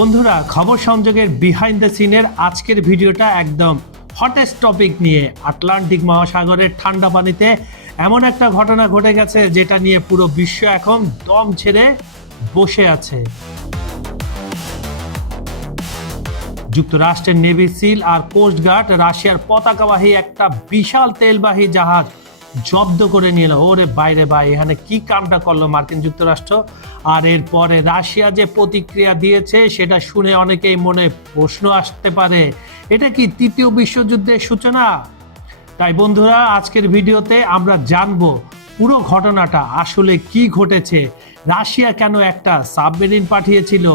বন্ধুরা, খবর সংযোগের বিহাইন্ড দ্য সিনের আজকের ভিডিওটা একদম হটেস্ট টপিক নিয়ে। আটলান্টিক মহাসাগরের ঠান্ডা পানিতে এমন একটা ঘটনা ঘটে গেছে যেটা নিয়ে পুরো বিশ্ব এখন দম ছেড়ে বসে আছে। যুক্তরাষ্ট্রের নেভি সিল আর কোস্ট গার্ড রাশিয়ার পতাকাবাহী একটা বিশাল তেলবাহী জাহাজ জব্দ করে নিল। ওরে বাইরে ভাই, এখানে কি কামটা করলো মার্কিন যুক্তরাষ্ট্র। আর এরপরে রাশিয়া যে প্রতিক্রিয়া দিয়েছে সেটা শুনে অনেকেই মনে প্রশ্ন আসতে পারে, এটা কি তৃতীয় বিশ্বযুদ্ধের সূচনা? তাই বন্ধুরা, আজকের ভিডিওতে আমরা জানবো পুরো ঘটনাটা আসলে কি ঘটেছে, রাশিয়া কেন একটা সাবমেরিন পাঠিয়েছিল,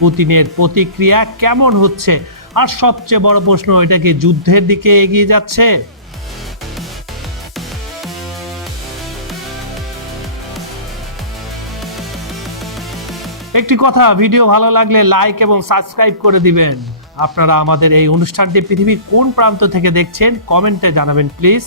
পুতিনের প্রতিক্রিয়া কেমন হচ্ছে, আর সবচেয়ে বড় প্রশ্ন, এটা কি যুদ্ধের দিকে এগিয়ে যাচ্ছে? একটি কথা, ভিডিও ভালো লাগলে লাইক এবং সাবস্ক্রাইব করে দিবেন। আপনারা আমাদের এই অনুষ্ঠানটি পৃথিবীর কোন প্রান্ত থেকে দেখছেন কমেন্টে জানাবেন প্লিজ।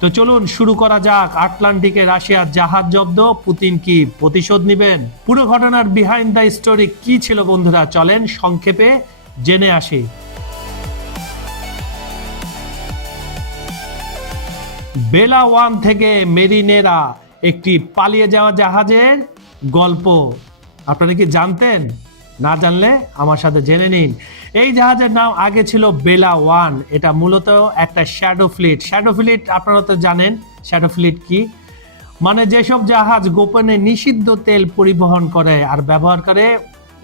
তো চলুন শুরু করা যাক। আটলান্টিকে রাশিয়ার জাহাজ জব্দ, পুতিন কি প্রতিশোধ নেবেন? পুরো ঘটনার বিহাইন্ড দ্য স্টোরি কি ছিল বন্ধুরা, চলেন সংক্ষেপে জেনে আসি। বেলা ওয়ান থেকে মেরিনেরা, একটি পালিয়ে যাওয়া জাহাজের গল্প। আপনারা কি জানতেন? না জানলে আমার সাথে জেনে নিন। এই জাহাজের নাম আগে ছিল বেলা ওয়ান। এটা মূলত একটা শ্যাডো ফ্লিট। শ্যাডো ফ্লিট আপনারা তো জানেন শ্যাডো ফ্লিট কি, মানে যেসব জাহাজ গোপনে নিষিদ্ধ তেল পরিবহন করে আর ব্যবহার করে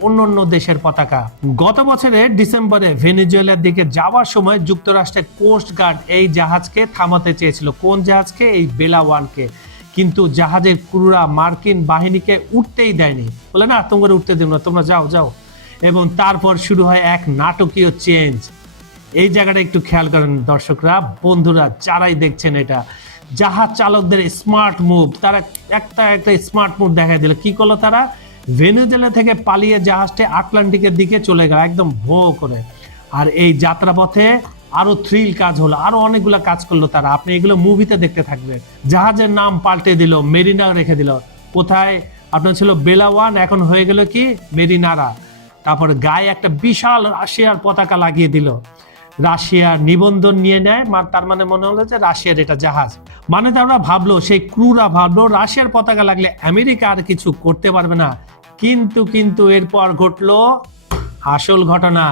অন্য দেশের পতাকা। গত বছরের ডিসেম্বরে ভেনেজুয়েলার দিকে যাওয়ার সময় যুক্তরাষ্ট্রের কোস্ট গার্ড এই জাহাজকে থামাতে চেয়েছিল। কোন জাহাজকে? এই বেলা ওয়ানকে। কিন্তু জাহাজের ক্রুরা মার্কিন বাহিনীকে উঠতেই দেয়নি, বলে না তোমরা উঠতে দেব না, তোমরা যাও যাও। এবং তারপর শুরু হয় এক নাটকীয় চেঞ্জ। এই জায়গাটা একটু খেয়াল করেন দর্শকরা, বন্ধুরা যারাই দেখছেন এটা। জাহাজ চালকদের স্মার্ট মুভ, তারা একটা স্মার্ট মুভ দেখা দিল। কি করলো তারা? ভেনেজুয়েলা থেকে পালিয়ে জাহাজটি আটলান্টিকের দিকে চলে গেল একদম ভো করে। আর এই যাত্রাপথে আরো থ্রিল কাজ হলো, আরো অনেকগুলো কাজ করলো তারা। আপনি এগুলো মুভিতে দেখতে থাকবেন। জাহাজের নাম পাল্টে দিল, মেরিনা রেখে দিল। কোথায় আপনার ছিল বেলা ওয়ান, এখন হয়ে গেল কি মেরিনারা। তারপর গায়ে একটা বিশাল রাশিয়ার পতাকা লাগিয়ে দিল। রাশিয়ার নিবন্ধন নিয়ে নেয়, তার মানে মনে হলো যে রাশিয়ার এটা জাহাজ। মানে তারা ভাবলো, সেই ক্রুরা ভাবলো রাশিয়ার পতাকা লাগলে আমেরিকা আর কিছু করতে পারবে না। কিন্তু এরপর ঘটলো আসল ঘটনা,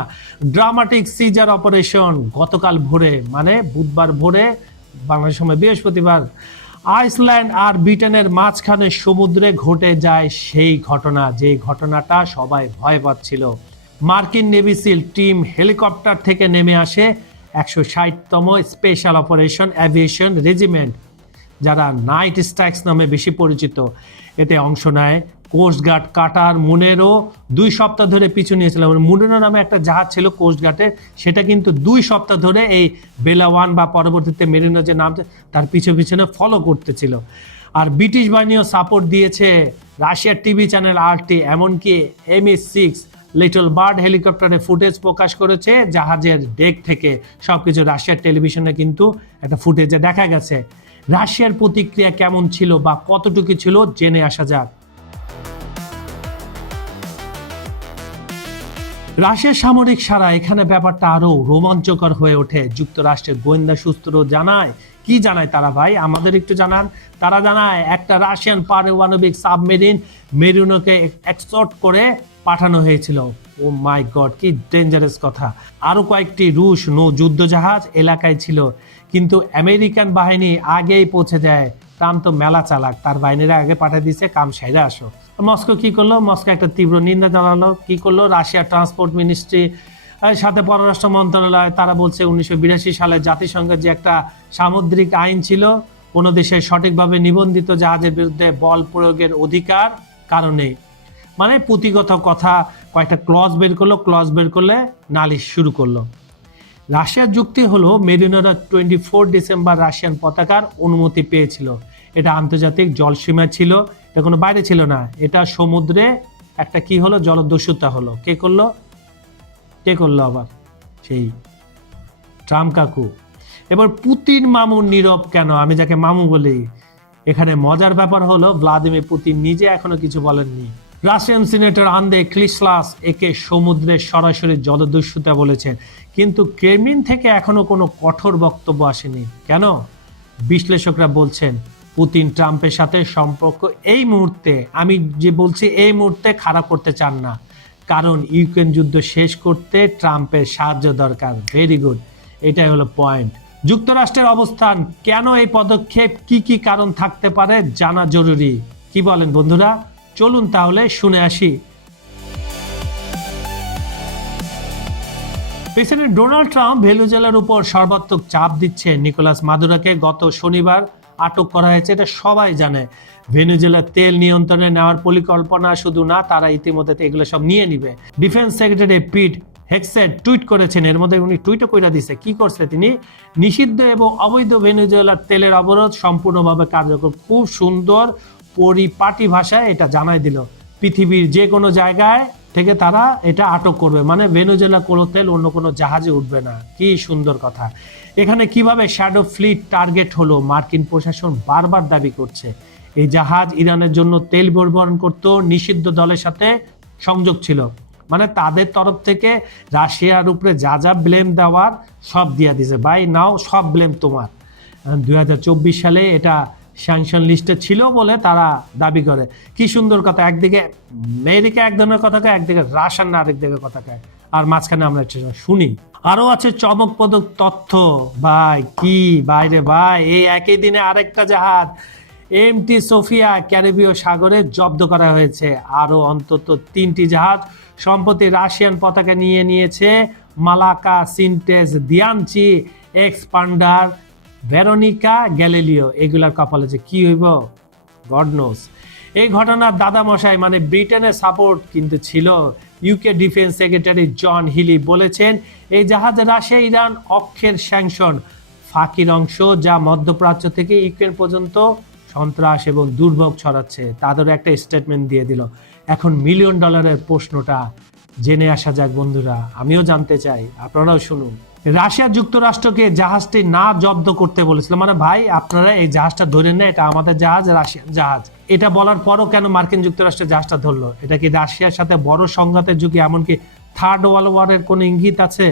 ড্রামাটিক সিজার অপারেশন। গতকাল ভোরে, মানে বুধবার ভোরে, বাংলাদেশ সময় বৃহস্পতিবার, আইসল্যান্ড আর ব্রিটেনের মাঝখানে সমুদ্রে ঘটে যায় সেই ঘটনা, যে ঘটনাটা সবাই ভয় পাচ্ছিল। মার্কিন নেভি সিল টিম হেলিকপ্টার থেকে নেমে আসে 160তম স্পেশাল অপারেশন অ্যাভিয়েশন রেজিমেন্ট, যারা নাইট স্ট্রাইকস নামে বেশি পরিচিত। এতে অংশ নেয় কোস্ট গার্ড কাটার মুনেরও। 2 সপ্তাহ ধরে পিছু নিয়েছিল। মুনেরো নামে একটা জাহাজ ছিল কোস্ট গার্ডের, সেটা কিন্তু 2 সপ্তাহ ধরে এই বেলা ওয়ান বা পরবর্তীতে মেরিনো যে নাম, তার পিছনে ফলো করতেছিল। আর ব্রিটিশ বাহিনীও সাপোর্ট দিয়েছে। রাশিয়ার টিভি চ্যানেল RT এমনকি MH6 লিটল বার্ড হেলিকপ্টারে ফুটেজ প্রকাশ করেছে জাহাজের ডেক থেকে। সবকিছু রাশিয়ার টেলিভিশনে কিন্তু একটা ফুটেজে দেখা গেছে। রাশিয়ার প্রতিক্রিয়া কেমন ছিল বা কতটুকু ছিল জেনে আসা যাক। রাশিয়ার সামরিক সারা, এখানে ব্যাপারটা আরো রোমাঞ্চকর হয়ে ওঠে। যুক্তরাষ্ট্রের গোয়েন্দা সূত্র জানায়, কি জানায় তারা ভাই, আমাদের একটু জানান। তারা জানায় একটা রাশিয়ান পারমাণবিক সাবমেরিন মেরিনোকে এক্সপোর্ট করে পাঠানো হয়েছিল। ও মাই গড, কি ডেঞ্জারাস কথা। আরো কয়েকটি রুশ নৌ যুদ্ধ জাহাজ এলাকায় ছিল, কিন্তু আমেরিকান বাহিনী আগেই পৌঁছে যায়। ট্রাম্প তো মেলা চালাক, তার বাহিনীরা আগে পাঠিয়ে দিয়েছে, কাম সাইরে আসো। মস্কো কি করলো? মস্কো একটা তীব্র নিন্দা জানালো। কি করলো? রাশিয়ার ট্রান্সপোর্ট মিনিস্ট্রি সাথে পররাষ্ট্র মন্ত্রণালয়, তারা বলছে 1982 সালে জাতিসংঘের যে একটা সামুদ্রিক আইন ছিল, কোনো দেশের সঠিকভাবে নিবন্ধিত জাহাজের বিরুদ্ধে বল প্রয়োগের অধিকার কারণে, মানে পুঁথিগত কথা কয়েকটা ক্লজ বের করলো, ক্লজ বের করলে নালিশ শুরু করলো। রাশিয়ার যুক্তি হলো মেরিনোরা 24 ডিসেম্বর রাশিয়ান পতাকার অনুমতি পেয়েছিল। এটা আন্তর্জাতিক জলসীমা ছিল, এটা কোনো বাইরে ছিল না। এটা সমুদ্রে একটা কি হলো, জলদস্যুতা হলো। কে করলো আবার? সেই ট্রাম্প কাকু। এবার পুতিন মামু নীরব কেন? আমি যাকে মামু বলি, এখানে মজার ব্যাপার হলো ভ্লাদিমির পুতিন নিজে এখনো কিছু বলেননি। রাশিয়ান সিনেটর আন্দ্রে ক্লিসলাস একে সমুদ্রের সরাসরি জলদস্যুতা বলেছেন, কিন্তু ক্রেমলিন থেকে এখনো কোনো কঠোর বক্তব্য আসেনি। কেন? বিশ্লেষকরা বলছেন পুতিন ট্রাম্পের সাথে সম্পর্ক এই মুহূর্তে, আমি যে বলছি এই মুহূর্তে খারাপ করতে চান না, কারণ ইউক্রেন যুদ্ধ শেষ করতে ট্রাম্পের সাহায্য দরকার। ভেরি গুড, এটাই হলো পয়েন্ট। যুক্তরাষ্ট্রের অবস্থান, কেন এই পদক্ষেপ, কি কি কারণ থাকতে পারে জানা জরুরি। কি বলেন বন্ধুরা? চলুন তাহলে শুনে আসি। প্রেসিডেন্ট ডোনাল্ড ট্রাম্প ভেনেজুয়েলার উপর সর্বাত্মক চাপ দিচ্ছে। নিকোলাস মাদুরোকে গত শনিবার আটক করা হয়েছে, এটা সবাই জানে। ভেনেজুয়েলার তেল নিয়ন্ত্রণে নেওয়ার পরিকল্পনা শুধু না, তারা ইতিমধ্যে এগুলো সব নিয়ে নিবে। ডিফেন্স সেক্রেটারি পিট হেগসেট টুইট করেছেন, এর মধ্যে উনি টুইটও করে দিছে। কি করছে তিনি? নিষিদ্ধ এবং অবৈধ ভেনেজুয়েলার তেলের অবরোধ সম্পূর্ণভাবে কার্যকর। খুব সুন্দর পরিপাটি ভাষায় এটা জানাই দিল। পৃথিবীর যে কোনো জায়গায় থেকে তারা এটা আটক করবে, মানে ভেনেজুয়েলা কোনো তেল অন্য কোনো জাহাজে উঠবে না। কি সুন্দর কথা। এখানে কিভাবে শ্যাডো ফ্লিট টার্গেট হলো, মার্কিন প্রশাসন বারবার দাবি করছে এই জাহাজ ইরানের জন্য তেল পরিবহন করত, নিষিদ্ধ দলের সাথে সংযোগ ছিল। মানে তাদের তরফ থেকে রাশিয়ার উপরে যা যা ব্লেম দেওয়ার সব দিয়ে দিছে। ভাই নাও, সব ব্লেম তোমার। 2024 সালে এটা স্যাংশন লিস্টে ছিল বলে তারা দাবি করে। কি সুন্দর কথা। একদিকে আমেরিকা এক ধরনের কথা কয়, একদিকে রাশিয়ান আরেক দিকে কথা কয়, আর মাঝখানে আমরা শুনি। আরো আছে চমকপ্রদ তথ্য। ভাই কি বাইরে ভাই, এই একই দিনে আরেকটা জাহাজ এমটি সোফিয়া ক্যারিবীয় সাগরে জব্দ করা হয়েছে। আরো অন্তত 3টি জাহাজ সম্প্রতি রাশিয়ান পতাকা নিয়ে নিয়েছে মালাকা, সিনটেজ, দিয়ানচি, এক্সপান্ডার, ভেরোনিকা, গ্যালিলিও। এগুলার কপালে যে কি হইব গড নোস। এই ঘটনার দাদামশাই মানে ব্রিটেনের সাপোর্ট কিন্তু ছিল। UK defence secretary John Healey বলেছেন, এই জাহাজ রাশিয়া ইরান অক্ষের স্যাংশন ফাঁকির অংশ, যা মধ্যপ্রাচ্য থেকে ইউক্রেন পর্যন্ত সন্ত্রাস এবং দুর্ভোগ ছড়াচ্ছে। তাদের একটা স্টেটমেন্ট দিয়ে দিল। এখন $1 মিলিয়ন প্রশ্নটা জেনে আসা যাক বন্ধুরা, আমিও জানতে চাই, আপনারাও শুনুন। রাশিয়া যুক্তরাষ্ট্রকে জাহাজটি না জব্দ করতে বলেছিল। মানে ভাই আপনারা এই জাহাজটা ধরে নেন, এটা আমাদের জাহাজ, রাশিয়ান জাহাজ। এটা বলার পরও কেন মার্কিন যুক্তরাষ্ট্র জাহাজটা ধরলো? এটা কি রাশিয়ার সাথে বড় সংঘাতের যুগে, এমনকি থার্ড ওয়ার্ল্ড ওয়ারের কোনো ইঙ্গিত আছে?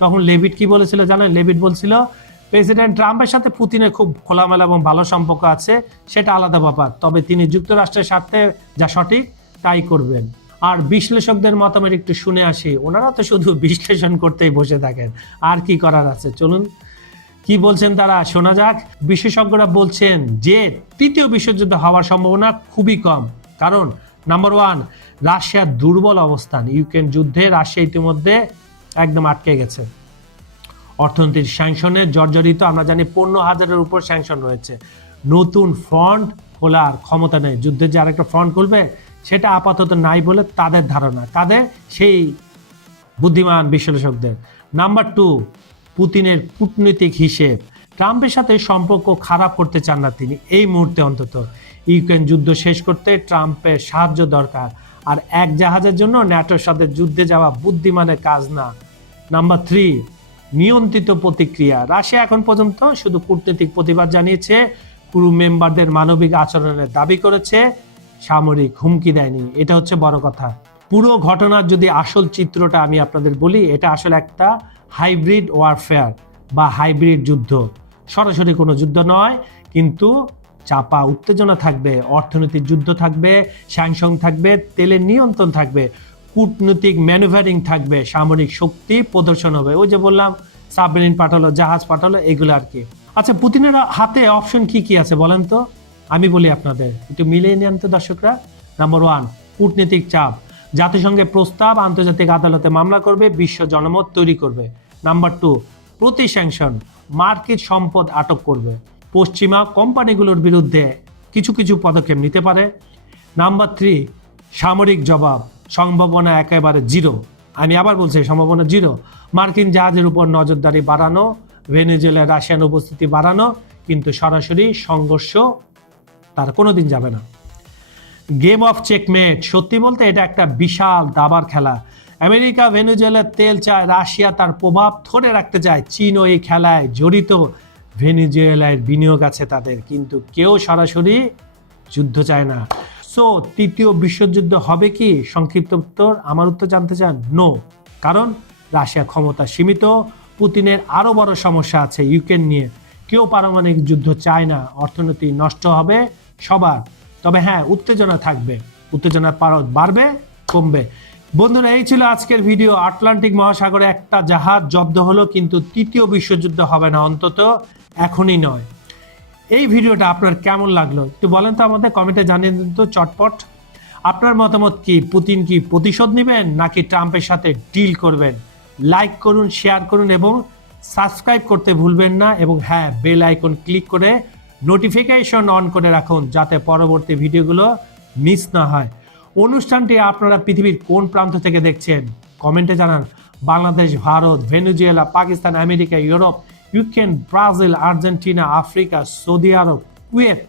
তখন লেভিট কি বলেছিল জানেন? লেভিট বলছিল প্রেসিডেন্ট ট্রাম্পের সাথে পুতিনের খুব খোলামেলা এবং ভালো সম্পর্ক আছে, সেটা আলাদা ব্যাপার, তবে তিনি যুক্তরাষ্ট্রের স্বার্থে যা সঠিক তাই করবেন। আর বিশ্লেষকদের মতামত একটু শুনে আসি। ওনারা তো শুধু বিশ্লেষণ করতেই বসে থাকেন, আর কি করার আছে। চলুন কি বলছেন তারা শোনা যাক। বিশেষজ্ঞরা বলছেন যে তৃতীয় বিশ্বযুদ্ধ হওয়ার সম্ভাবনা খুবই কম, কারণ নাম্বার 1, রাশিয়ার দুর্বল অবস্থান। ইউক্রেন যুদ্ধে রাশিয়া ইতিমধ্যে একদম আটকে গেছে, অর্থনৈতিক স্যাংশনে জর্জরিত। আমরা জানি 15,000-এর উপর স্যাংশন রয়েছে। নতুন ফ্রন্ট খোলার ক্ষমতা নেই। যুদ্ধের যে আরেকটা ফ্রন্ট খুলবে সেটা আপাতত নাই বলে তাদের ধারণা। তাদের সেই বুদ্ধিমান বিশ্লেষকদের। নাম্বার 2, পুতিনের কূটনৈতিক হিসেব। ট্রাম্পের সাথে সম্পর্ক খারাপ করতে চান না তিনি এই মুহূর্তে অন্তত। ইউক্রেন যুদ্ধ শেষ করতে ট্রাম্পের সাহায্য দরকার, আর এক জাহাজের জন্য ন্যাটোর সাথে যুদ্ধে যাওয়া বুদ্ধিমানের কাজ না। নাম্বার 3, নিয়ন্ত্রিত প্রতিক্রিয়া। রাশিয়া এখন পর্যন্ত শুধু কূটনৈতিক প্রতিবাদ জানিয়েছে, ক্রু মেম্বারদের মানবিক আচরণের দাবি করেছে, সামরিক হুমকি দেয়নি। এটা হচ্ছে বড় কথা। পুরো ঘটনার যদি আসল চিত্রটা আমি আপনাদের বলি, এটা আসলে একটা হাইব্রিড ওয়ারফেয়ার বা হাইব্রিড যুদ্ধ। সরাসরি কোনো যুদ্ধ নয়, কিন্তু চাপা উত্তেজনা থাকবে, অর্থনৈতিক যুদ্ধ থাকবে, স্যাংশন থাকবে, তেলের নিয়ন্ত্রণ থাকবে, কূটনৈতিক ম্যানুভারিং থাকবে, সামরিক শক্তি প্রদর্শন হবে। ওই যে বললাম সাবমেরিন পাঠালো, জাহাজ পাঠালো, এগুলো আর কি। আচ্ছা, পুতিনের হাতে অপশন কি কি আছে বলেন তো? আমি বলি আপনাদের, একটু মিলিয়ে নেন তো দর্শকরা। নাম্বার 1, কূটনৈতিক চাপ। জাতিসংঘের প্রস্তাব, আন্তর্জাতিক আদালতে মামলা করবে, বিশ্ব জনমত তৈরি করবে। নাম্বার 2, প্রতি স্যাংশন, মার্কিন সম্পদ আটক করবে, পশ্চিমা কোম্পানিগুলোর বিরুদ্ধে কিছু কিছু পদক্ষেপ নিতে পারে। নাম্বার 3, সামরিক জবাব, সম্ভাবনা একেবারে 0। আমি আবার বলছি, সম্ভাবনা 0। মার্কিন জাহাজের উপর নজরদারি বাড়ানো, ভেনেজুয়েলায় রাশিয়ান উপস্থিতি বাড়ানো, কিন্তু সরাসরি সংঘর্ষ তারা কোনোদিন যাবে না। Game of checkmate. সত্যি বলতে এটা একটা বিশাল দাবার খেলা। আমেরিকা ভেনেজুয়েলার তেল চায়, রাশিয়া তার প্রভাব ধরে রাখতে চায়, চীনও এই খেলায় জড়িত। ভেনেজুয়েলার বিনিয়োগ আছে তাদের, কিন্তু কেউ সরাসরি যুদ্ধ চায় না। সো তৃতীয় বিশ্বযুদ্ধ হবে কি? সংক্ষিপ্ত উত্তর, আমার উত্তর জানতে চান? নো। কারণ রাশিয়া ক্ষমতা সীমিত, পুতিনের আরো বড় সমস্যা আছে ইউক্রেন নিয়ে। কেউ পারমাণবিক যুদ্ধ চায় না, অর্থনীতি নষ্ট হবে সবার। তবে হ্যাঁ, উত্তেজনা থাকবে, উত্তেজনার পারদ বাড়বে কমবে। বন্ধুরা, এই ছিল আজকের ভিডিও। আটলান্টিক মহাসাগরে একটা জাহাজ জব্দ হলো, কিন্তু তৃতীয় বিশ্বযুদ্ধ হবে না, অন্তত এখনই নয়। এই ভিডিওটা আপনার কেমন লাগলো একটু বলেন তো আমাদের কমেন্টে জানিয়ে দিন তো চটপট। আপনার মতামত কি? পুতিন কি প্রতিশোধ নেবেন নাকি ট্রাম্পের সাথে ডিল করবেন? লাইক করুন, শেয়ার করুন এবং সাবস্ক্রাইব করতে ভুলবেন না। এবং হ্যাঁ, বেল আইকন ক্লিক করে নোটিফিকেশন অন করে রাখুন, যাতে পরবর্তী ভিডিওগুলো মিস না হয়। অনুষ্ঠানটি আপনারা পৃথিবীর কোন প্রান্ত থেকে দেখছেন কমেন্টে জানান। Bangladesh, Bharat, Venezuela, Pakistan, America, Europe, Ukraine, Brazil, Argentina, Africa, Saudi Arab, Kuwait,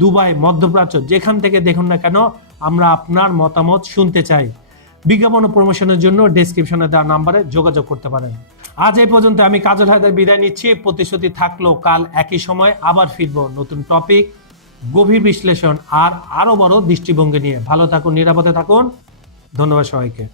Dubai, মধ্যপ্রাচ্য, যেখান থেকে দেখুন না কেন, আমরা আপনার মতামত শুনতে চাই। বিজ্ঞাপন ও প্রমোশনের জন্য ডেসক্রিপশনে দেওয়া নাম্বারে যোগাযোগ করতে পারেন। আজ এই পর্যন্ত। আমি কাজল হায়দার বিদায় নিচ্ছি। প্রতিশ্রুতি থাকলো কাল একই সময় আবার ফিরবো নতুন টপিক, গভীর বিশ্লেষণ আর আরো বড় দৃষ্টিভঙ্গি নিয়ে। ভালো থাকুন, নিরাপদে থাকুন। ধন্যবাদ সবাইকে।